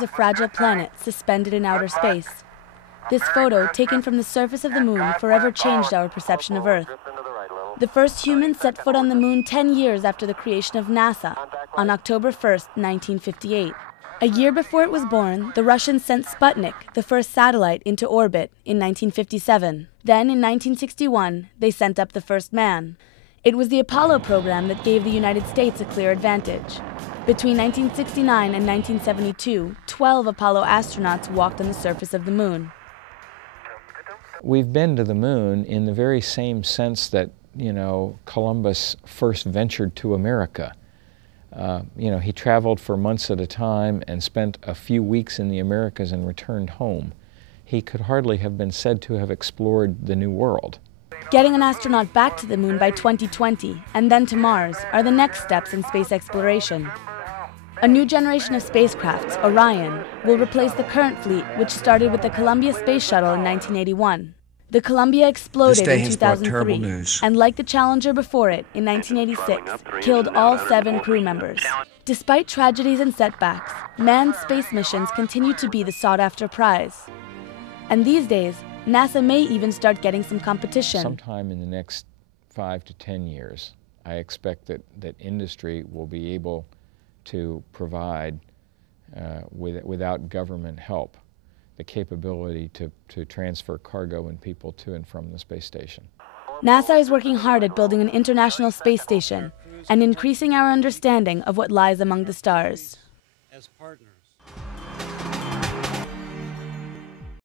as a fragile planet suspended in outer space. This photo, taken from the surface of the moon, forever changed our perception of Earth. The first humans set foot on the moon 10 years after the creation of NASA, on October 1st, 1958. A year before it was born, the Russians sent Sputnik, the first satellite, into orbit in 1957. Then, in 1961, they sent up the first man. It was the Apollo program that gave the United States a clear advantage. Between 1969 and 1972, 12 Apollo astronauts walked on the surface of the moon. We've been to the moon in the very same sense that, Columbus first ventured to America. He traveled for months at a time and spent a few weeks in the Americas and returned home. He could hardly have been said to have explored the New World. Getting an astronaut back to the moon by 2020 and then to Mars are the next steps in space exploration. A new generation of spacecrafts, Orion, will replace the current fleet, which started with the Columbia Space Shuttle in 1981. The Columbia exploded in 2003, and like the Challenger before it, in 1986, killed all 7 crew members. Despite tragedies and setbacks, manned space missions continue to be the sought-after prize. And these days, NASA may even start getting some competition. Sometime in the next 5 to 10 years, I expect that industry will be able to provide, without government help, the capability to transfer cargo and people to and from the space station. NASA is working hard at building an international space station and increasing our understanding of what lies among the stars. As partners.